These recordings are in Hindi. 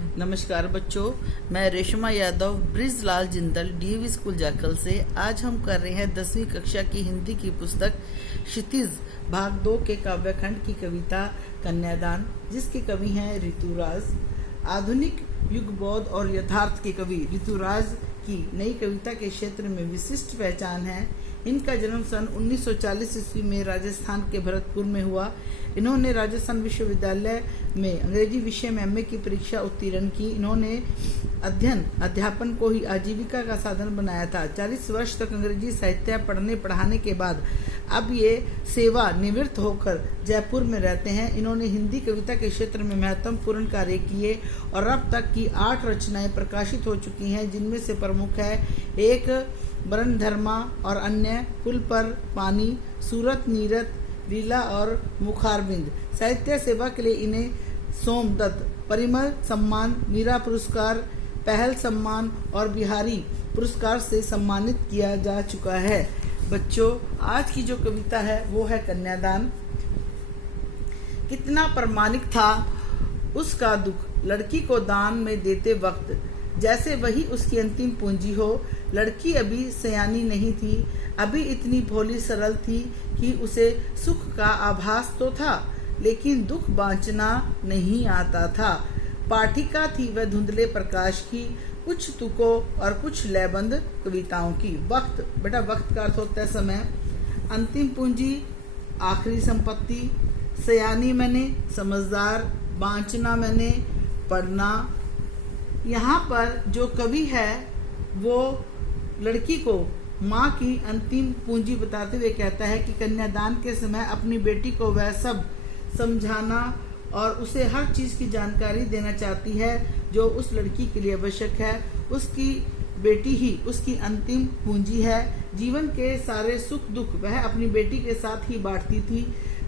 नमस्कार बच्चों, मैं रेशमा यादव ब्रिजलाल जिंदल डीएवी स्कूल जाखल से। आज हम कर रहे हैं 10वीं कक्षा की हिंदी की पुस्तक क्षितिज भाग 2 के काव्यखंड की कविता कन्यादान, जिसके कवि हैं ऋतुराज। आधुनिक युगबोध और यथार्थ के कवि ऋतुराज की नई कविता के क्षेत्र में विशिष्ट पहचान है। इनका जन्म सन 1940 ईस्वी में राजस्थान के भरतपुर में हुआ। इन्होंने राजस्थान विश्वविद्यालय में अंग्रेजी विषय में एमए की परीक्षा उत्तीर्ण की। इन्होंने अध्यापन को ही आजीविका का साधन बनाया था। 40 वर्ष तक अंग्रेजी साहित्य पढ़ने पढ़ाने के बाद अब ये सेवा निवृत्त होकर जयपुर में रहते हैं। इन्होंने हिंदी कविता के क्षेत्र में महत्वपूर्ण कार्य किए और अब तक की 8 रचनाएं प्रकाशित हो चुकी हैं, जिनमें से प्रमुख है एक वरणधर्मा और अन्य, पुल पर पानी, सूरत नीरत, लीला और मुखारबिंद। साहित्य सेवा के लिए इन्हें सोमदत्त परिमल सम्मान, मीरा पुरस्कार, पहल सम्मान और बिहारी पुरस्कार से सम्मानित किया जा चुका है। बच्चों, आज की जो कविता है वो है कन्यादान। कितना प्रामाणिक था उसका दुख लड़की को दान में देते वक्त, जैसे वही उसकी अंतिम पूंजी हो। लड़की अभी सयानी नहीं थी, अभी इतनी भोली सरल थी कि उसे सुख का आभास तो था, लेकिन दुख बांचना नहीं आता था। पाठिका थी वह धुंधले प्रकाश की, कुछ तुकों और कुछ लयबंद कविताओं की। वक्त, बेटा वक्त का अर्थ होता है समय। अंतिम पूंजी आखिरी संपत्ति। सयानी मैंने समझदार, बांचना मैंने पढ़ना। यहाँ पर जो कवि है वो लड़की को माँ की अंतिम पूंजी बताते हुए कहता है कि कन्यादान के समय अपनी बेटी को वह सब समझाना और उसे हर चीज की जानकारी देना चाहती है जो उस लड़की के लिए आवश्यक है। उसकी बेटी ही उसकी अंतिम पूंजी है। जीवन के सारे सुख दुख वह अपनी बेटी के साथ ही बांटती थी।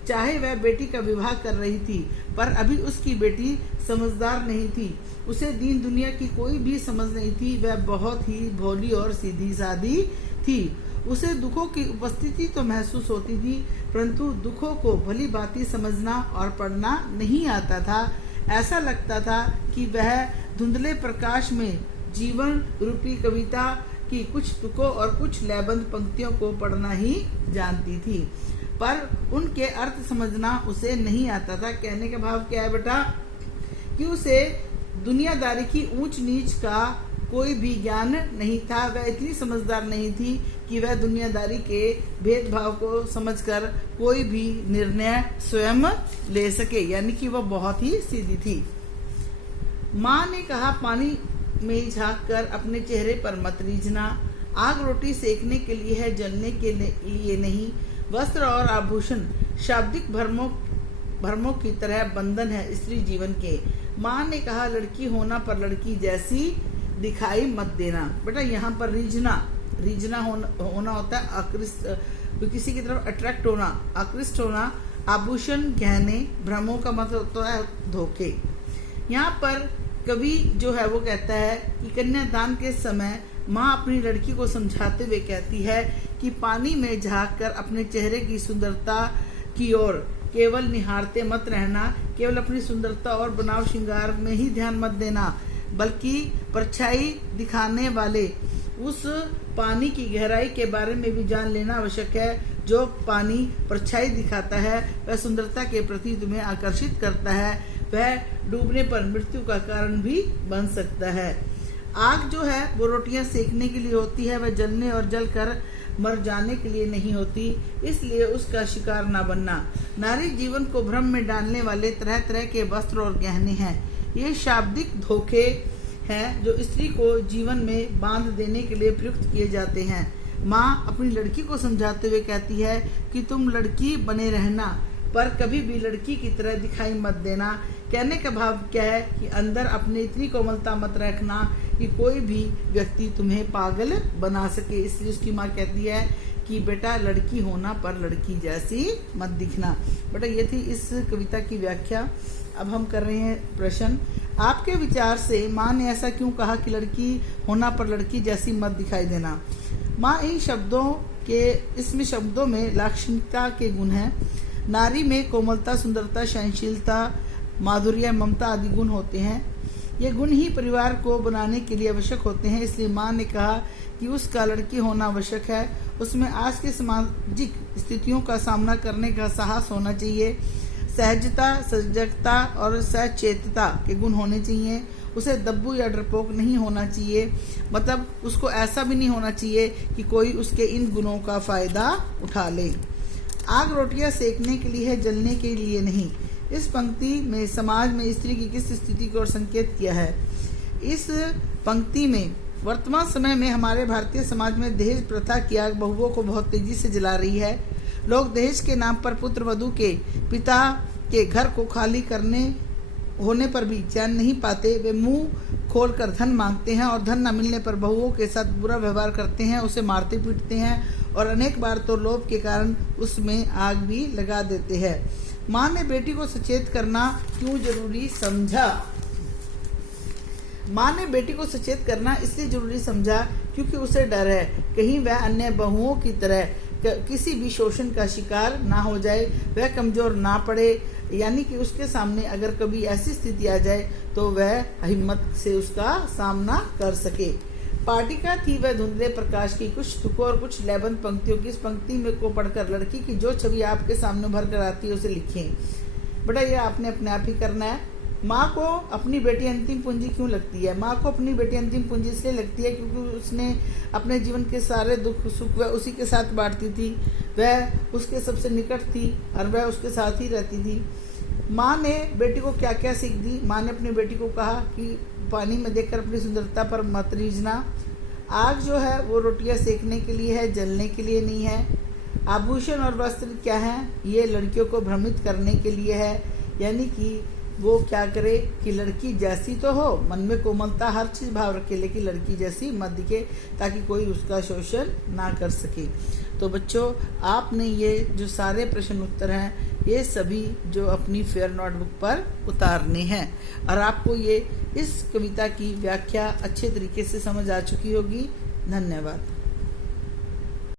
चाहे वह बेटी का विवाह कर रही थी, पर अभी उसकी बेटी समझदार नहीं थी। उसे दीन दुनिया की कोई भी समझ नहीं थी। वह बहुत ही भोली और सीधी सादी थी। उसे दुखों की उपस्थिति तो महसूस होती थी, परंतु दुखों को भली भांति समझना और पढ़ना नहीं आता था। ऐसा लगता था कि वह धुंधले प्रकाश में जीवन रूपी कविता की कुछ तुकों और कुछ लयबंद पंक्तियों को पढ़ना ही जानती थी, पर उनके अर्थ समझना उसे नहीं आता था। कहने का भाव क्या है बेटा, कि उसे दुनियादारी की ऊंच नीच का कोई भी ज्ञान नहीं था। वह इतनी समझदार नहीं थी कि वह दुनियादारी के भेदभाव को समझकर कोई भी निर्णय स्वयं ले सके, यानी कि वह बहुत ही सीधी थी। माँ ने कहा, पानी में झांक कर अपने चेहरे पर मत रीझना। आग रोटी सेकने के लिए है, जलने के लिए नहीं। वस्त्र और आभूषण शाब्दिक भरमों की तरह बंधन है स्त्री जीवन के। माँ ने कहा, लड़की होना पर लड़की जैसी दिखाई मत देना। बेटा यहाँ पर रीझना होना होता है आकृष्ट, किसी की तरफ अट्रैक्ट होना, आकृष्ट होना। आभूषण गहने, भ्रमों का मतलब होता है धोखे। यहाँ पर कवि जो है वो कहता है कि कन्यादान के समय माँ अपनी लड़की को समझाते हुए कहती है कि पानी में झांक कर अपने चेहरे की सुंदरता की ओर केवल निहारते मत रहना। केवल अपनी सुंदरता और बनाव श्रृंगार में ही ध्यान मत देना, बल्कि परछाई दिखाने वाले उस पानी की गहराई के बारे में भी जान लेना आवश्यक है। जो पानी परछाई दिखाता है वह सुंदरता के प्रति तुम्हें आकर्षित करता है, वह डूबने पर मृत्यु का कारण भी बन सकता है। आग जो है वो रोटियां सेकने के लिए होती है, वह जलने और जलकर मर जाने के लिए नहीं होती, इसलिए उसका शिकार ना बनना। नारी जीवन को भ्रम में डालने वाले तरह तरह के वस्त्र और गहने हैं। ये शाब्दिक धोखे हैं जो स्त्री को जीवन में बांध देने के लिए प्रयुक्त किए जाते हैं। माँ अपनी लड़की को समझाते हुए कहती है कि तुम लड़की बने रहना, पर कभी भी लड़की की तरह दिखाई मत देना। कहने का भाव क्या है कि अंदर अपने इतनी कोमलता मत रखना कि कोई भी व्यक्ति तुम्हें पागल बना सके। इसलिए उसकी माँ कहती है कि बेटा लड़की होना पर लड़की जैसी मत दिखना। बेटा ये थी इस कविता की व्याख्या। अब हम कर रहे हैं प्रश्न। आपके विचार से माँ ने ऐसा क्यों कहा कि लड़की होना पर लड़की जैसी मत दिखाई देना? माँ इसमें शब्दों में लाक्षणिकता के गुण हैं। नारी में कोमलता, सुंदरता, सहनशीलता, माधुर्य, ममता आदि गुण होते हैं। ये गुण ही परिवार को बनाने के लिए आवश्यक होते हैं। इसलिए माँ ने कहा कि उसका लड़की होना आवश्यक है। उसमें आज की सामाजिक स्थितियों का सामना करने का साहस होना चाहिए। सहजता, सजगता और सचेतता के गुण होने चाहिए। उसे दब्बू या डरपोक नहीं होना चाहिए, मतलब उसको ऐसा भी नहीं होना चाहिए कि कोई उसके इन गुणों का फायदा उठा ले। आग रोटियां सेकने के लिए है, जलने के लिए नहीं। इस पंक्ति में समाज में स्त्री की किस स्थिति को संकेत किया है? इस पंक्ति में वर्तमान समय में हमारे भारतीय समाज में दहेज प्रथा की आग बहुओं को बहुत तेजी से जला रही है। लोग दहेज के नाम पर पुत्र वधू के पिता के घर को खाली करने होने पर भी चैन नहीं पाते। वे मुंह खोलकर धन मांगते हैं और धन न मिलने पर बहुओं के साथ बुरा व्यवहार करते हैं, उसे मारते पीटते हैं और अनेक बार तो लोभ के कारण उसमें आग भी लगा देते हैं। माँ ने बेटी को सचेत करना क्यों जरूरी समझा? माँ ने बेटी को सचेत करना इसलिए जरूरी समझा क्योंकि उसे डर है कहीं वह अन्य बहुओं की तरह किसी भी शोषण का शिकार ना हो जाए, वह कमजोर ना पड़े, यानी कि उसके सामने अगर कभी ऐसी स्थिति आ जाए तो वह हिम्मत से उसका सामना कर सके। पाटिका थी वह धुंधले प्रकाश की, कुछ तुकों और कुछ लयबंद पंक्तियों की। इस पंक्ति में को पढ़कर लड़की की जो छवि आपके सामने भर कर आती है उसे लिखें। बेटा ये आपने अपने आप ही करना है। माँ को अपनी बेटी अंतिम पूंजी क्यों लगती है? माँ को अपनी बेटी अंतिम पूंजी इसलिए लगती है क्योंकि उसने अपने जीवन के सारे दुख सुख वह उसी के साथ बांटती थी, वह उसके सबसे निकट थी और वह उसके साथ ही रहती थी। माँ ने बेटी को क्या क्या सीख दी? माँ ने अपनी बेटी को कहा कि पानी में देखकर अपनी सुंदरता पर मत रीझना। आग जो है वो रोटियां सेकने के लिए है, जलने के लिए नहीं है। आभूषण और वस्त्र क्या है? ये लड़कियों को भ्रमित करने के लिए है, यानी कि वो क्या करे कि लड़की जैसी तो हो, मन में कोमलता, हर चीज भाव रखे, लेकिन लड़की जैसी मत दिखे ताकि कोई उसका शोषण ना कर सके। तो बच्चों आपने ये जो सारे प्रश्न उत्तर हैं ये सभी जो अपनी फेयर नोटबुक पर उतारने हैं और आपको ये इस कविता की व्याख्या अच्छे तरीके से समझ आ चुकी होगी। धन्यवाद।